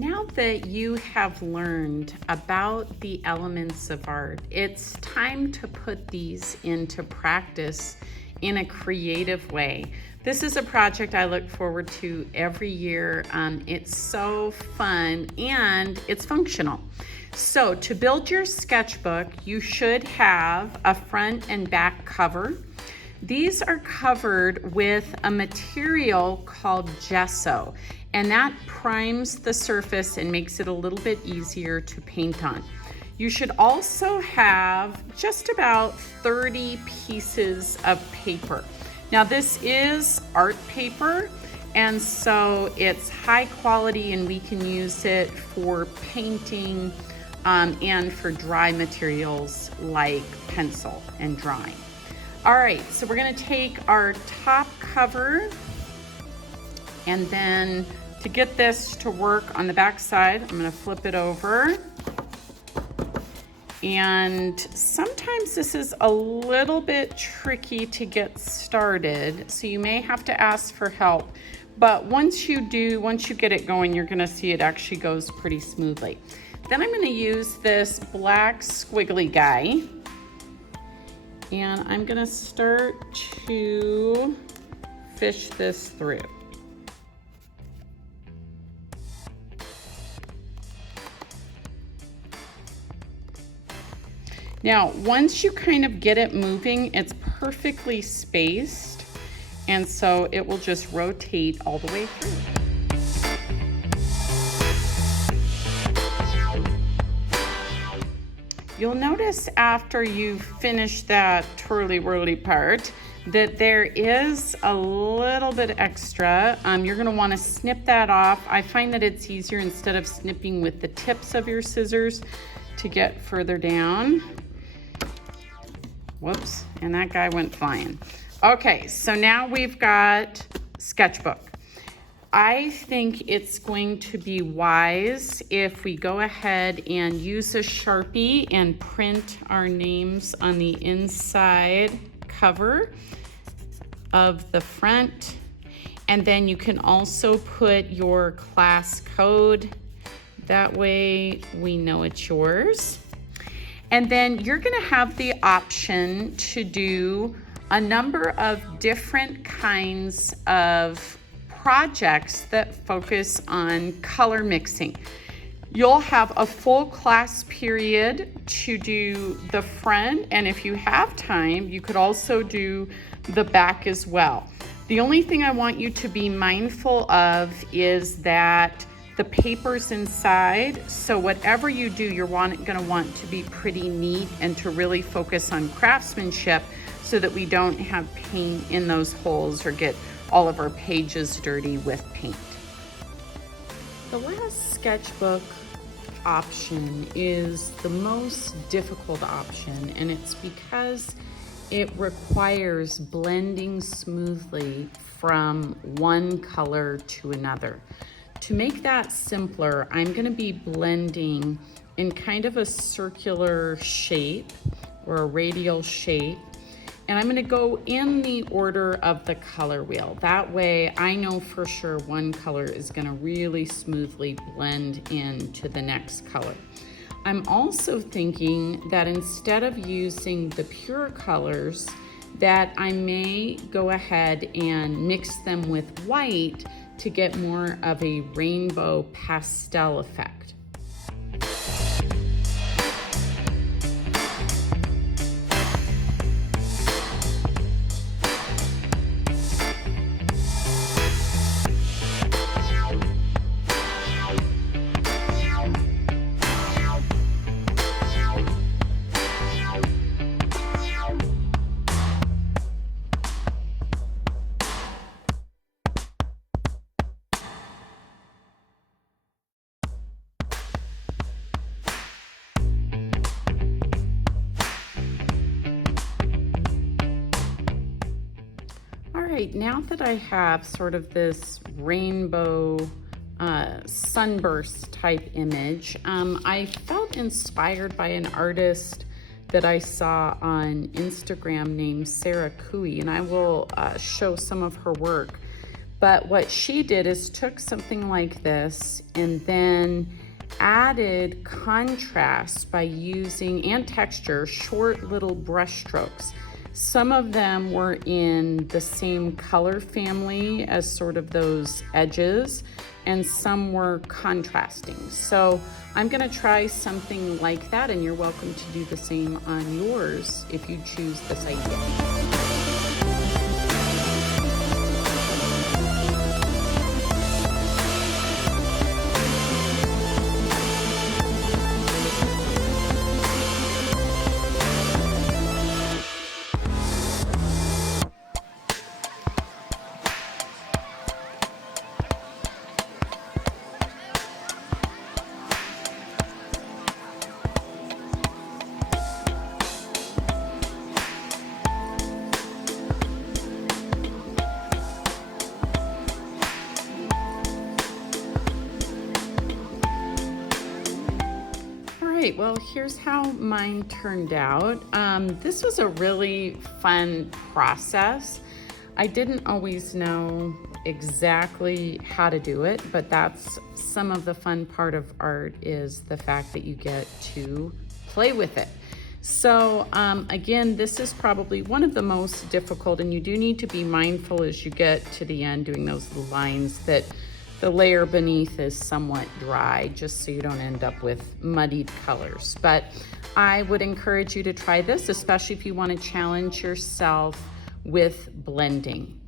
Now that you have learned about the elements of art, it's time to put these into practice in a creative way. This is a project I look forward to every year. It's so fun and it's functional. So to build your sketchbook, you should have a front and back cover. These are covered with a material called gesso, and that primes the surface and makes it a little bit easier to paint on. You should also have just about 30 pieces of paper. Now this is art paper, and so it's high quality and we can use it for painting and for dry materials like pencil and drawing. All right, so we're gonna take our top cover, and then to get this to work on the back side, I'm gonna flip it over. And sometimes this is a little bit tricky to get started, so you may have to ask for help. But once you get it going, you're gonna see it actually goes pretty smoothly. Then I'm gonna use this black squiggly guy, and I'm gonna start to fish this through. Now, once you kind of get it moving, it's perfectly spaced, and so it will just rotate all the way through. You'll notice after you finish that twirly-whirly part that there is a little bit extra. You're gonna wanna snip that off. I find that it's easier instead of snipping with the tips of your scissors to get further down. Whoops, and that guy went flying. Okay, so now we've got Sketchbook. I think it's going to be wise if we go ahead and use a Sharpie and print our names on the inside cover of the front. And then you can also put your class code. That way we know it's yours. And then you're gonna have the option to do a number of different kinds of projects that focus on color mixing. You'll have a full class period to do the front, and if you have time, you could also do the back as well. The only thing I want you to be mindful of is that the paper's inside, so whatever you do, you're gonna want to be pretty neat and to really focus on craftsmanship so that we don't have paint in those holes or get all of our pages dirty with paint. The last sketchbook option is the most difficult option, and it's because it requires blending smoothly from one color to another. To make that simpler, I'm gonna be blending in kind of a circular shape or a radial shape. And I'm gonna go in the order of the color wheel. That way I know for sure one color is gonna really smoothly blend into the next color. I'm also thinking that instead of using the pure colors, that I may go ahead and mix them with white to get more of a rainbow pastel effect. right, now that I have sort of this rainbow sunburst type image, I felt inspired by an artist that I saw on Instagram named Sarah Cooey, and I will show some of her work. But what she did is took something like this and then added contrast by using, and texture, short little brush strokes. Some of them were in the same color family as sort of those edges, and some were contrasting. So I'm gonna try something like that, and you're welcome to do the same on yours if you choose this idea. Right, well, here's how mine turned out. This was a really fun process. I didn't always know exactly how to do it, but that's some of the fun part of art, is the fact that you get to play with it. So again, this is probably one of the most difficult, and you do need to be mindful as you get to the end doing those little lines that the layer beneath is somewhat dry, just so you don't end up with muddied colors. But I would encourage you to try this, especially if you want to challenge yourself with blending.